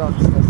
Abi istersen.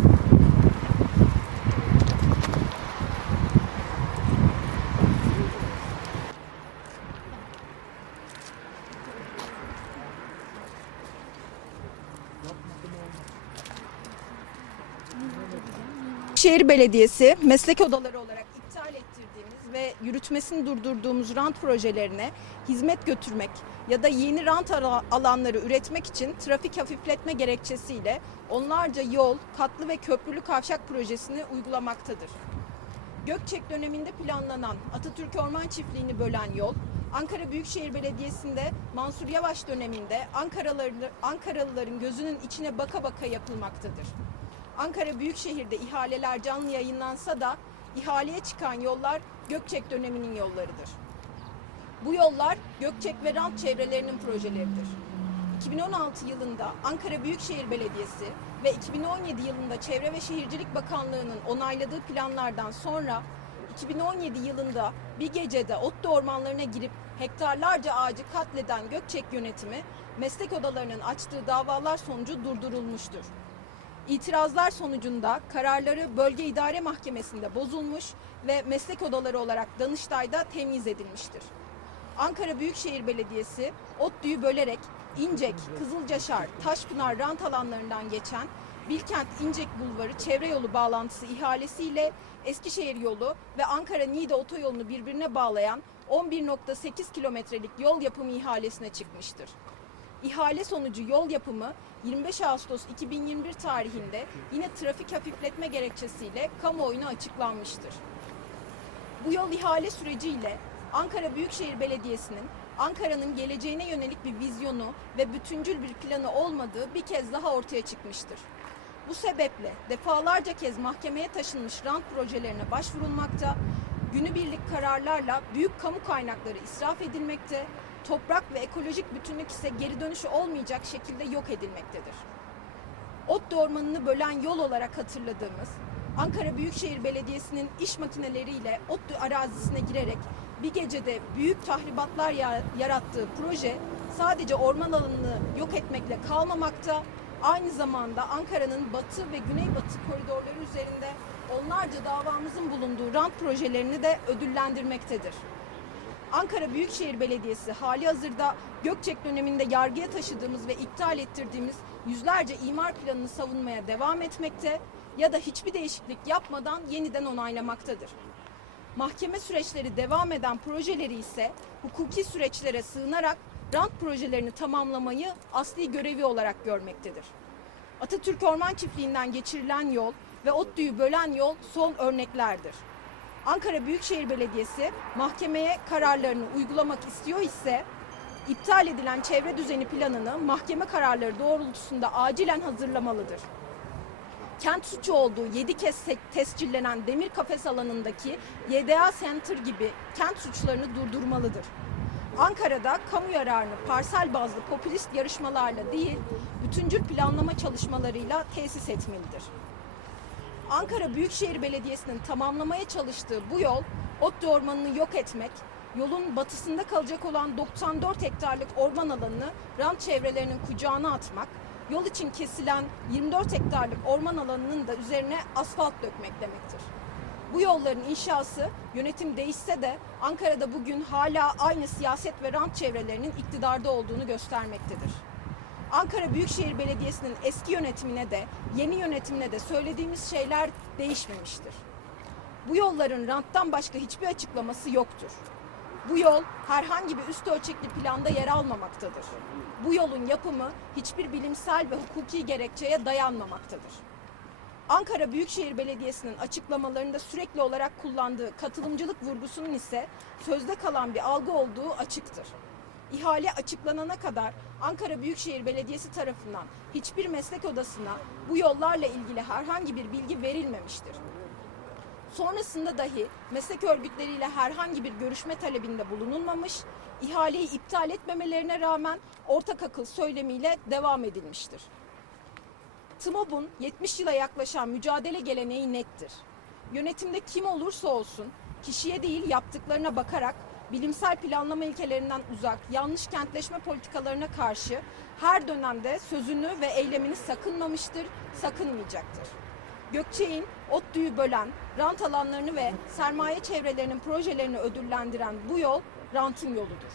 Şehir Belediyesi meslek odaları olarak iptal ettirdiğimiz ve yürütmesini durdurduğumuz rant projelerine hizmet götürmek ya da yeni rant alanları üretmek için trafik hafifletme gerekçesiyle onlarca yol, katlı ve köprülü kavşak projesini uygulamaktadır. Gökçek döneminde planlanan Atatürk Orman Çiftliği'ni bölen yol, Ankara Büyükşehir Belediyesi'nde Mansur Yavaş döneminde Ankaralıların gözünün içine baka baka yapılmaktadır. Ankara Büyükşehir'de ihaleler canlı yayınlansa da ihaleye çıkan yollar Gökçek döneminin yollarıdır. Bu yollar Gökçek ve rant çevrelerinin projeleridir. 2016 yılında Ankara Büyükşehir Belediyesi ve 2017 yılında Çevre ve Şehircilik Bakanlığı'nın onayladığı planlardan sonra 2017 yılında bir gecede Otlu ormanlarına girip hektarlarca ağacı katleden Gökçek yönetimi meslek odalarının açtığı davalar sonucu durdurulmuştur. İtirazlar sonucunda kararları Bölge İdare Mahkemesi'nde bozulmuş ve meslek odaları olarak Danıştay'da temyiz edilmiştir. Ankara Büyükşehir Belediyesi ODTÜ'yü bölerek İncek, Kızılcaşar, Taşpınar rant alanlarından geçen Bilkent İncek Bulvarı çevre yolu bağlantısı ihalesiyle Eskişehir yolu ve Ankara-Niğde otoyolunu birbirine bağlayan 11.8 kilometrelik yol yapımı ihalesine çıkmıştır. İhale sonucu yol yapımı 25 Ağustos 2021 tarihinde yine trafik hafifletme gerekçesiyle kamuoyuna açıklanmıştır. Bu yol ihale süreciyle Ankara Büyükşehir Belediyesi'nin Ankara'nın geleceğine yönelik bir vizyonu ve bütüncül bir planı olmadığı bir kez daha ortaya çıkmıştır. Bu sebeple defalarca kez mahkemeye taşınmış rant projelerine başvurulmakta, günübirlik kararlarla büyük kamu kaynakları israf edilmekte, toprak ve ekolojik bütünlük ise geri dönüşü olmayacak şekilde yok edilmektedir. Otlu Ormanı'nı bölen yol olarak hatırladığımız Ankara Büyükşehir Belediyesi'nin iş makineleriyle Otlu arazisine girerek bir gecede büyük tahribatlar ya- yarattığı proje sadece orman alanını yok etmekle kalmamakta, aynı zamanda Ankara'nın batı ve güneybatı koridorları üzerinde onlarca davamızın bulunduğu rant projelerini de ödüllendirmektedir. Ankara Büyükşehir Belediyesi hali hazırda Gökçek döneminde yargıya taşıdığımız ve iptal ettirdiğimiz yüzlerce imar planını savunmaya devam etmekte ya da hiçbir değişiklik yapmadan yeniden onaylamaktadır. Mahkeme süreçleri devam eden projeleri ise hukuki süreçlere sığınarak rant projelerini tamamlamayı asli görevi olarak görmektedir. Atatürk Orman Çiftliği'nden geçirilen yol ve ODTÜ'yü bölen yol son örneklerdir. Ankara Büyükşehir Belediyesi mahkemeye kararlarını uygulamak istiyor ise iptal edilen çevre düzeni planını mahkeme kararları doğrultusunda acilen hazırlamalıdır. Kent suçu olduğu 7 kez tescillenen demir kafes alanındaki YDA Center gibi kent suçlarını durdurmalıdır. Ankara'da kamu yararını parsel bazlı popülist yarışmalarla değil, bütüncül planlama çalışmalarıyla tesis etmelidir. Ankara Büyükşehir Belediyesi'nin tamamlamaya çalıştığı bu yol, Otlu Ormanı'nı yok etmek, yolun batısında kalacak olan 94 hektarlık orman alanını rant çevrelerinin kucağına atmak, yol için kesilen 24 hektarlık orman alanının da üzerine asfalt dökmek demektir. Bu yolların inşası yönetim değişse de Ankara'da bugün hala aynı siyaset ve rant çevrelerinin iktidarda olduğunu göstermektedir. Ankara Büyükşehir Belediyesi'nin eski yönetimine de yeni yönetimine de söylediğimiz şeyler değişmemiştir. Bu yolların ranttan başka hiçbir açıklaması yoktur. Bu yol herhangi bir üst ölçekli planda yer almamaktadır. Bu yolun yapımı hiçbir bilimsel ve hukuki gerekçeye dayanmamaktadır. Ankara Büyükşehir Belediyesi'nin açıklamalarında sürekli olarak kullandığı katılımcılık vurgusunun ise sözde kalan bir algı olduğu açıktır. İhale açıklanana kadar Ankara Büyükşehir Belediyesi tarafından hiçbir meslek odasına bu yollarla ilgili herhangi bir bilgi verilmemiştir. Sonrasında dahi meslek örgütleriyle herhangi bir görüşme talebinde bulunulmamış, ihaleyi iptal etmemelerine rağmen ortak akıl söylemiyle devam edilmiştir. TMOB'un 70 yıla yaklaşan mücadele geleneği nettir. Yönetimde kim olursa olsun kişiye değil yaptıklarına bakarak bilimsel planlama ilkelerinden uzak, yanlış kentleşme politikalarına karşı her dönemde sözünü ve eylemini sakınmamıştır, sakınmayacaktır. Gökçe'nin ODTÜ'yü bölen, rant alanlarını ve sermaye çevrelerinin projelerini ödüllendiren bu yol rantın yoludur.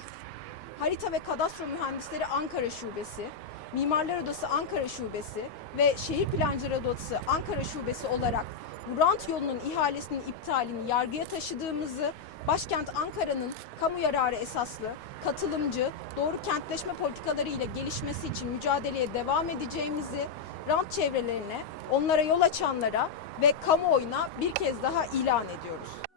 Harita ve Kadastro Mühendisleri Ankara Şubesi, Mimarlar Odası Ankara Şubesi ve Şehir Plancıları Odası Ankara Şubesi olarak bu rant yolunun ihalesinin iptalini yargıya taşıdığımızı, başkent Ankara'nın kamu yararı esaslı, katılımcı, doğru kentleşme politikaları ile gelişmesi için mücadeleye devam edeceğimizi, rant çevrelerine, onlara yol açanlara ve kamuoyuna bir kez daha ilan ediyoruz.